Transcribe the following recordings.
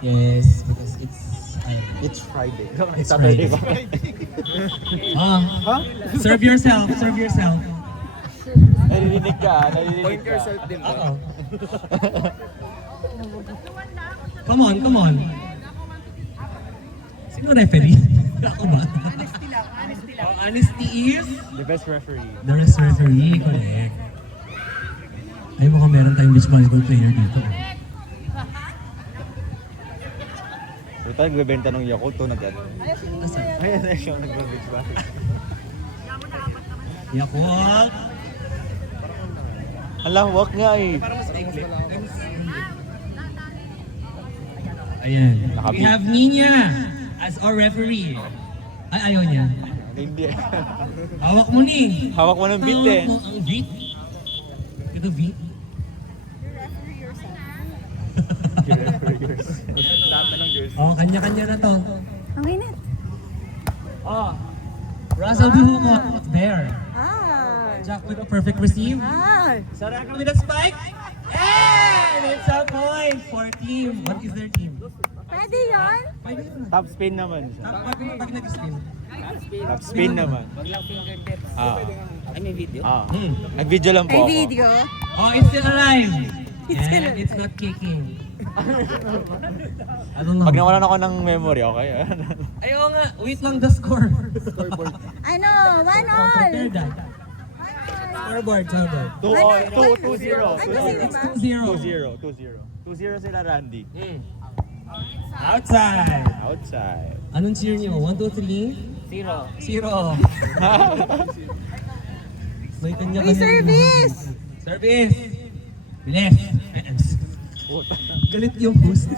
Yes, because It's Friday. It's Friday. Serve yourself, serve yourself. Narinig ka, narinig Point ka. yourself din ba? Oo. Come on, come on. Sino referee? Ako ba? Honesty lang, honesty lang. Honesty is The best referee. the best referee, correct. Ay, mukhang meron tayong beach volleyball player dito. So tayo nagbebenta ng Yakult to nag-ano. Asan? Ayan na siya nag-beach ba? Yakult! Alam, walk nga eh. Ayan. Nakabit. We have Nina as our referee. Ay, ayaw niya. Hindi. Hawak mo ni. Hawak mo ng beat eh. Hawak mo ang beat. Ito beat. Lahat na ng girls. Oh, kanya-kanya na to. Okay na. Oh. Russell Buhuko, it's there. Ah. Jack with a perfect receive. Ah. Saraka with a spike. And it's a point for team. What is their team? Pwede yun? Pwede yun. Top spin naman siya. Pag nag-spin. Top spin naman. Wag lang fingertips. Ah. Ay, may video? Ah. Hmm. Nag-video lang po Ay, ako. video. Oh, it's still alive. It's still And alive. it's not kicking. I don't know. Pag nawalan ako ng memory, okay? Ayaw nga. Wait lang the score. Ano? 1 all. Prepare that. Scoreboard, scoreboard. 2-0. Ay, kasi diba? 2-0. 2-0 sila, Randy. Outside. Outside. Anong cheer nyo? 1, 2, 3? 0. May kanya Uy, service! Service! Bilis! Galit yung host.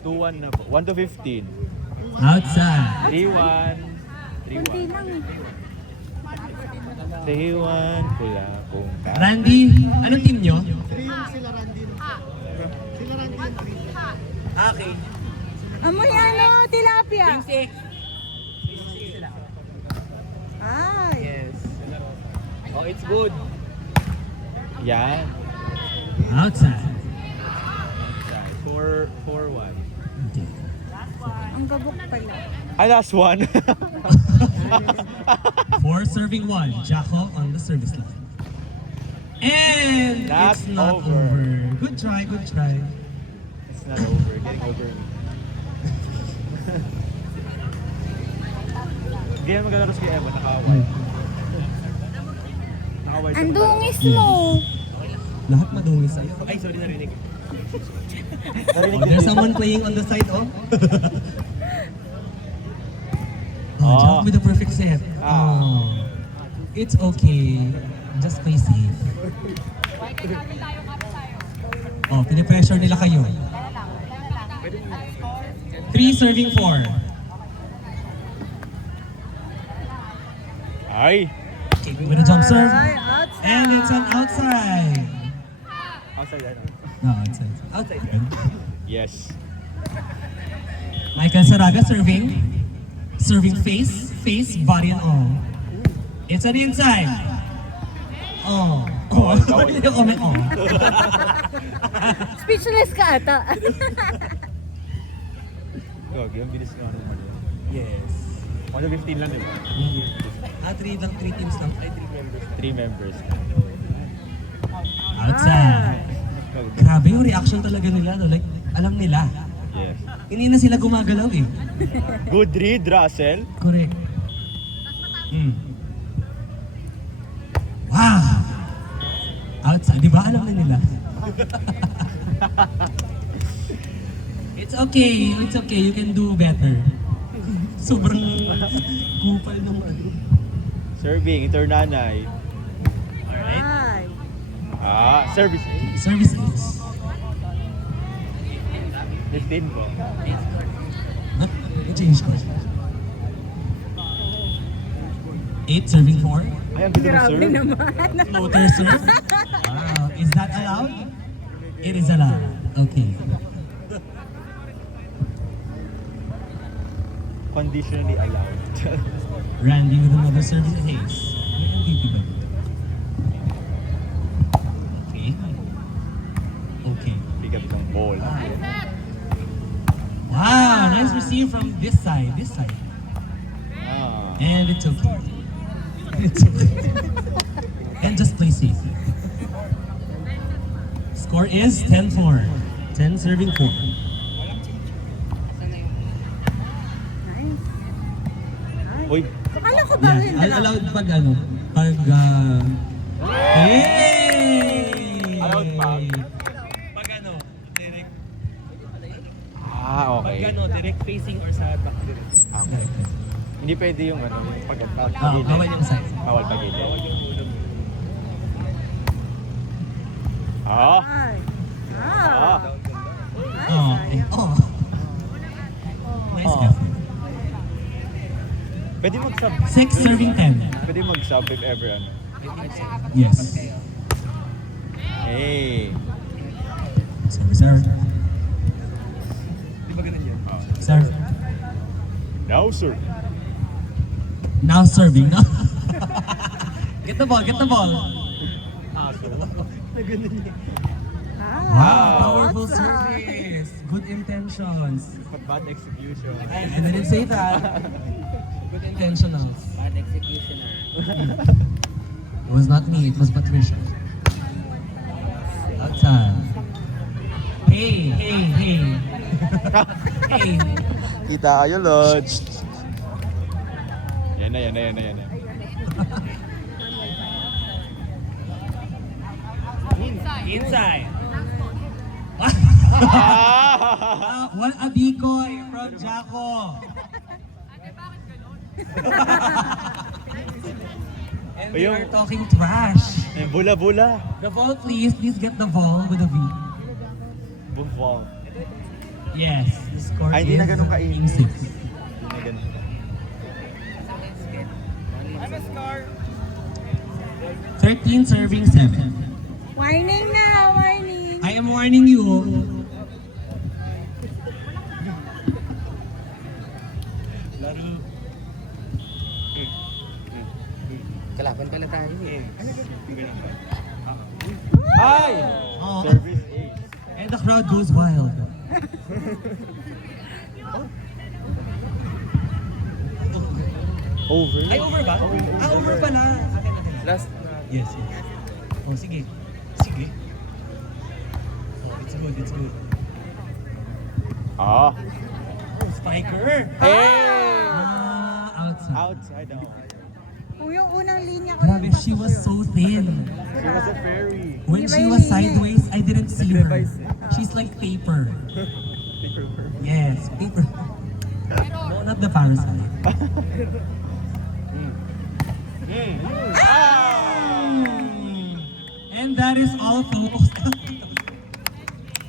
2-1 na po. 1-15. Outside. 3-1. Kunti 3-1. lang. 3-1. Pula kung Randy, anong team nyo? Okay. Amoy ano? Tilapia. Team 6. Ay. Yes. Oh, it's good. Yan. Outside. 4-1. Ang kabuk pala. Ay, last one. 4 serving 1. Jaco on the service line. And Not it's not over. over. Good try, good try. It's not over. Getting over me. Hindi yan maglalaro si Evan. Naka-white. Naka-white. Ang dungis mo. Lahat madungis sa'yo. Ay, sorry, narinig. Narinig Oh, din there's dito. someone playing on the side, oh. Oh, Oh. Jack with the perfect set. Ah. Oh. It's okay. Just play safe. Oh, pinipressure nila kayo. 3 serving 4. Ay! Okay, with a jump serve. Ay, outside. And it's an outside. Outside ano? No, outside. Outside. Yes. Michael Saraga serving. Serving face, body and all. It's on the inside. Oh. Oh, hindi ko comment. Oh. Speechless ka ata. Gagi, ang bilis nga naman. Yes. 1-15 lang, di ba? 3 teams lang. 3 members. Outside. Grabe yung reaction talaga nila. No? Like, alam nila. Yes. Hindi na sila gumagalaw eh. Good read, Russell. Correct. Wow! Outside. Di ba alam na nila? It's okay. It's okay. You can do better. Sobrang kupal ng ano. Serving, ito nanay. Ay. Ah, service. Service is. 15 po. Huh? I-change ko. 8 serving 4. Ay, ang ganda ng Grabe serve. naman. Floater serve. Wow. Is that allowed? It is allowed. Okay. Conditionally allowed. Randy with another service ace. May MVP ba? Okay. Okay. Pick up ng ball. Nice receive from this side. Ah. And it's okay. It's okay. And just play safe. Score is 10-4. 10 serving 4. Nice. Nice. Uy, Akala ko ba yun? Allowed pag hey! Allowed pa? Pag ano, direct, okay. direct facing or sa back direct. Okay. Hindi pwede yung ano, yung Bawal yung side. Bawal pagilid. Ah. Ay. Ah. Nice. Oh. Nice Oh. ka. Pwede mag-sub. 6 serving 10. Pwede mag-sub if ever ano. Yes. Hey. Serve. Di ba ganun yun? Serve. Now, sir. Now serving. No? Get the ball. Aso. Na ganun yun. Wow, powerful What's up? service. Good intentions. But bad execution. I didn't say that. Good intentionals. Bad executioner. It was not me, it was Patricia. Outside. Hey. Hey. Kita kayo, Lodge. Yan na. Inside. What a decoy from Jaco. And we are talking trash. Yung bula-bula. The ball, please get the ball with a V. Buffal. Yes, the score Ay, hindi is na ganun kainit. 6. Hindi na ganun. 13 serving 7. Warning na, warning. I am warning you. Kalaban pala tayo eh. Ay! Oh, Service ace. and the crowd goes wild. Over. Ay, over ba? Over pala. Last. Yes. Oh, sige. Oh, it's good. Ah. Oh, spiker. Hey! Outside. Outside ako. Kung yung unang linya ko Grabe, she was so thin. She was a fairy. When she was sideways, I didn't see her. She's like paper. Yes, paper. No, not the parasite. And that is all, folks.